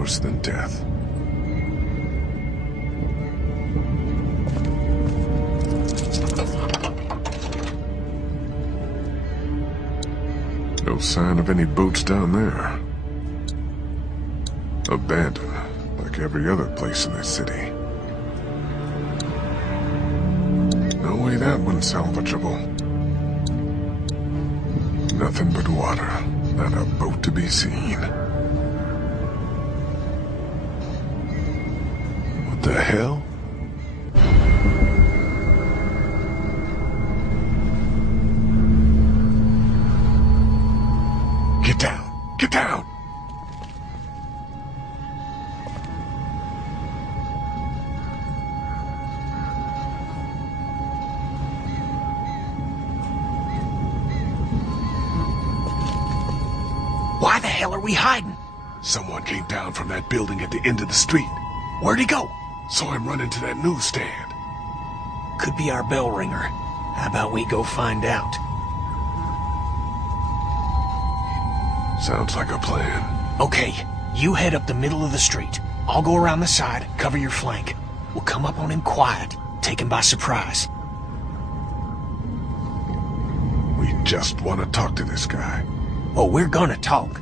Worse than death. No sign of any boats down there. Abandoned, like every other place in this city. No way that one's salvageable. Nothing but water, not a boat to be seen. What the hell? Get down! Get down! Why the hell are we hiding? Someone came down from that building at the end of the street. Where'd he go? Saw him run into that newsstand. Could be our bell ringer. How about we go find out? Sounds like a plan. Okay, you head up the middle of the street. I'll go around the side, cover your flank. We'll come up on him quiet, take him by surprise. We just want to talk to this guy. Oh, we're gonna talk.